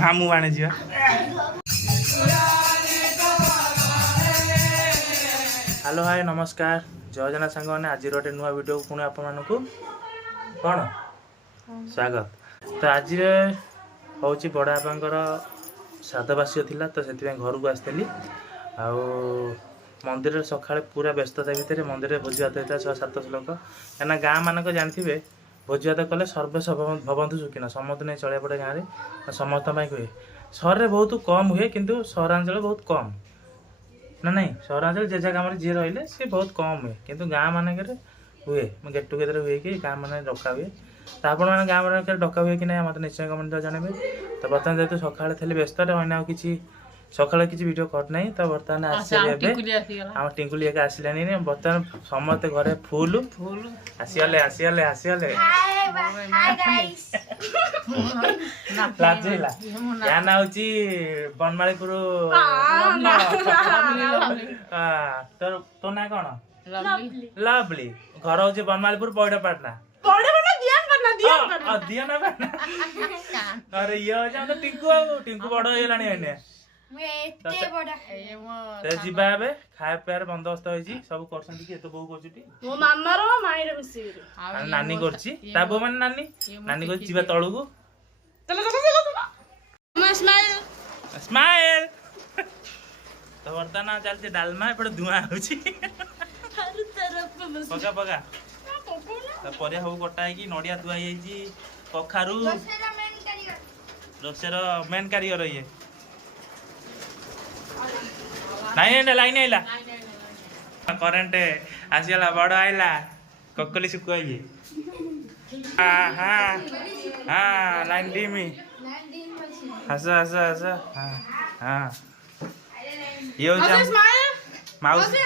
ମାମୁଁ ଆଣି ଯିବା। ହ୍ୟାଲୋ ହାଏ ନମସ୍କାର ଜୟ ଜଗନ୍ନାଥ ସାଙ୍ଗମାନେ ଆଜିର ଗୋଟେ ନୂଆ ଭିଡ଼ିଓ ପୁଣି ଆପଣମାନଙ୍କୁ କ'ଣ ସ୍ୱାଗତ। ତ ଆଜିରେ ହେଉଛି ବଡ଼ ବାପାଙ୍କର ଶ୍ରାଦ୍ଧବାର୍ଷିକ ଥିଲା ତ ସେଥିପାଇଁ ଘରକୁ ଆସିଥିଲି। ଆଉ ମନ୍ଦିରରେ ସକାଳେ ପୁରା ବ୍ୟସ୍ତତା ଭିତରେ ମନ୍ଦିରରେ ଭୋଜି ଭାତ ହେଇଥିଲା 600-700 ଲୋକ। କାହିଁକିନା ଗାଁ ମାନଙ୍କ ଜାଣିଥିବେ ଭୋଜି ଭାତ କଲେ ସର୍ବେ ଭବନ୍ତୁ ସୁଖିନ ସମସ୍ତେ ନେଇ ଚଳିବା ପଡ଼େ ଗାଁରେ ସମସ୍ତଙ୍କ ପାଇଁ ହୁଏ। ସହରରେ ବହୁତ କମ୍ ହୁଏ କିନ୍ତୁ ସହରାଞ୍ଚଳରେ ବହୁତ କମ୍ ନା ନାଇଁ। ସହରାଞ୍ଚଳରେ ଯେ କାମରେ ଯିଏ ରହିଲେ ସେ ବହୁତ କମ୍ ହୁଏ କିନ୍ତୁ ଗାଁ ମାନଙ୍କରେ ହୁଏ। ଗେଟ୍ ଟୁଗେଦର ହୁଏ କି ଗାଁ ମାନେ ଡକା ହୁଏ। ତ ଆପଣମାନେ ଗାଁ ମାନଙ୍କରେ ଡକା ହୁଏ କି ନାହିଁ ମୋତେ ନିଶ୍ଚୟ କମେଣ୍ଟରେ ଜଣାଇବେ। ତ ବର୍ତ୍ତମାନ ଯେହେତୁ ସକାଳେ ଥିଲି ବ୍ୟସ୍ତରେ ଅନ୍ୟ ଆଉ କିଛି ସକାଳେ କିଛି ଭିଡ଼ିଓ କରିନାହିଁ। ତ ବର୍ତ୍ତମାନ ଆସିଲି ଏବେ ଆମ ଟିଙ୍କୁଲି ଏକା ଆସିଲାଣି। ବର୍ତ୍ତମାନ ସମସ୍ତେ ଘରେ ଫୁଲ ଆସିଗଲେ ଲାଜିଲା ୟା ନା ହଉଛି ବନମାଳୀପୁର। ତୋ ନା କ'ଣ? ଲଭଲି। ଘର ହଉଛି ବନମାଳୀପୁର ପଇଡ଼ପାଟଣା। ଆରେ ଇଏ ହଉଛି ଟିଙ୍କୁ ଆଉ ଟିଙ୍କୁ ବଡ ହେଇଗଲାଣି ଏଇନେ। ଯିବା ଏବେ ଖାଇବା ପିଇବାର ବନ୍ଦୋବସ୍ତ ହେଇଛି ସବୁ କରୁଛନ୍ତି। କି ଏତେ ବୋଉ କରୁଛି ନାନୀ କରୁଛି ତା ବୋଉ ମାନେ ନାନୀ କରୁଛି ଯିବା ତଳକୁ। ସ୍ମାଇଲ। ତ ବର୍ତ୍ତମାନ ଚାଲିଛି ଡାଲମା ଏପଟେ ଧୂଆଁ ହଉଛି ପକା ପରିବା ସବୁ କଟା ହେଇକି ନଡିଆ ଧୁଆ ହେଇଯାଇଛି। କଖାରୁ ରୋଷେଇର ମେନ୍ କାରିଗର ଇଏ। ନାଇଁ ଲାଇନ ଆଇଲା କରେଣ୍ଟ ଆସିଗଲା ବଡ ଆଇଲା କକଲି ଶୁଖୁଆ ଇଏ। ଲାଇନ ଡିମ୍ ଆସ ଇଏ ହଉଛି ମାଉସୀ।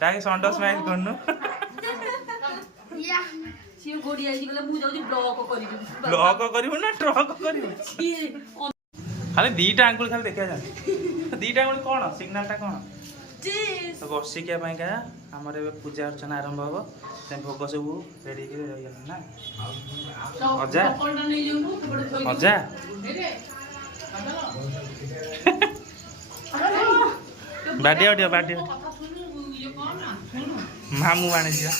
ତାকে ଷଣ୍ଢ ସ୍ମାଇଲ କରୁନୁ। ବ୍ଲକ କରିବୁ ନା ଟ୍ରକ୍ କରିବୁ? ଖାଲି ଦିଟା ଆଙ୍ଗୁଳି ଖାଲି ଦେଖିବା ଯାନ୍ତି। ଦିଟା ଆଙ୍ଗୁଳି କ'ଣ ସିଗ୍ନାଲଟା କ'ଣ? ବର୍ଷିକିଆ ପାଇଁକା ଆମର ଏବେ ପୂଜା ଅର୍ଚ୍ଚନା ଆରମ୍ଭ ହବ। ସେ ଭୋଗ ସବୁ ରେଡି ହେଇକି ରହିଗଲାଣି ନା ଅଜା ବାଡିଆ ମାମୁଁ ଆଣିଯିବା।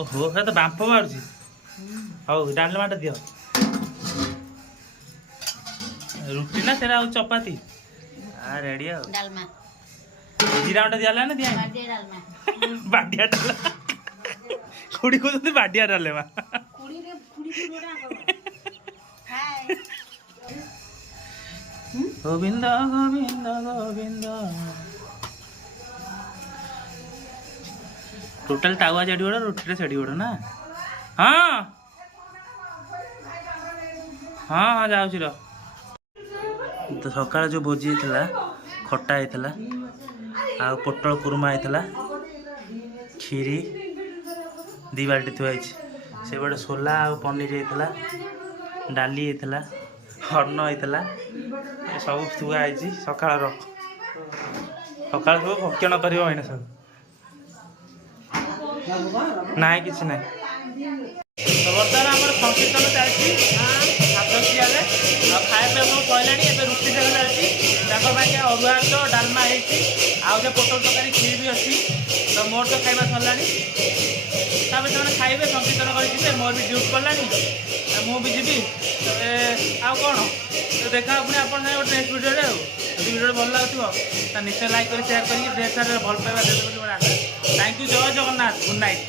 ଓହୋ ସେ ତ ବାମ୍ଫ ମାରୁଛି। ହଉ ଡାଲମାଟା ଦିଅ। ରୁଟି ନା ସେଟା ହଉଛି ଚପାତି? ରେଡି ଆଉ ଡାଲମା ଜିରା ଅଣ୍ଡା ଦିଆ ହେଲା ନା ଦିଆ ବାଡିଆ ଡାଲମା। ଖୁଡି କହୁଛନ୍ତି ବାଡିଆ ଡାଲମା। ଗୋବିନ୍ଦ ଗୋବିନ୍ଦ ଗୋବିନ୍ଦ। ଟୋଟାଲ ତାୱା ସେଠି ଗୋଡ଼ ରୁଟିରେ ସେଠି ଗୋଡ଼ ନା। ହଁ ହଁ ହଁ ଯାଉଛି ର। ତ ସକାଳେ ଯେଉଁ ଭୋଜି ହେଇଥିଲା ଖଟା ହେଇଥିଲା ଆଉ ପୋଟଳ କୁରୁମା ହେଇଥିଲା କ୍ଷୀରି 2 ବାଲ୍ଟି ଥୁଆ ହେଇଛି। ସେପଟେ ସୋଲା ଆଉ ପନିର ହେଇଥିଲା ଡାଲି ହେଇଥିଲା ଅନ୍ନ ହେଇଥିଲା ସବୁ ଥୁଆ ହେଇଛି। ସକାଳର ସବୁ ଭକ୍ଷଣ କରିବ ଏଇନା ସବୁ। ନାଇଁ କିଛି ନାହିଁ। ତ ବର୍ତ୍ତମାନ ଆମର ସଂକୀର୍ତ୍ତନ ଚାଲିଛି ହାତସିଆରେ ଆଉ ଖାଇବା ସବୁ ସରିଲାଣି। ଏବେ ରୁଟି ଯାକ ଚାଲିଛି ତାଙ୍କ ପାଇଁ ଅରୁଆ ଭାତ ଡାଲମା ହେଇଛି ଆଉ ଯେ ପୋଟଳ ତରକାରୀ କ୍ଷୀରି ବି ଅଛି। ତ ମୋର ତ ଖାଇବା ସରିଲାଣି ତାପରେ ସେମାନେ ଖାଇବେ ସଂକୀର୍ତ୍ତନ କରି ଯିବେ। ମୋର ବି ଡ୍ୟୁଟି କଲାଣି ମୁଁ ବି ଯିବି। ଆଉ କ'ଣ ଦେଖା ପୁଣି ଆପଣ ସାଙ୍ଗେ ଗୋଟେ ନେକ୍ସଟ ଭିଡ଼ିଓରେ। ଆଉ ଯଦି ଭିଡ଼ିଓ ଭଲ ଲାଗୁଥିବ ତ ନିଶ୍ଚୟ ଲାଇକ୍ କରି ସେୟାର କରିକି ଡ୍ରେସ୍ ଭଲ ପାଇବା ଦେବେ ବୋଲି ମୋର ଆଶା। Thank you. ଜୟ ଜଗନ୍ନାଥ। Good night.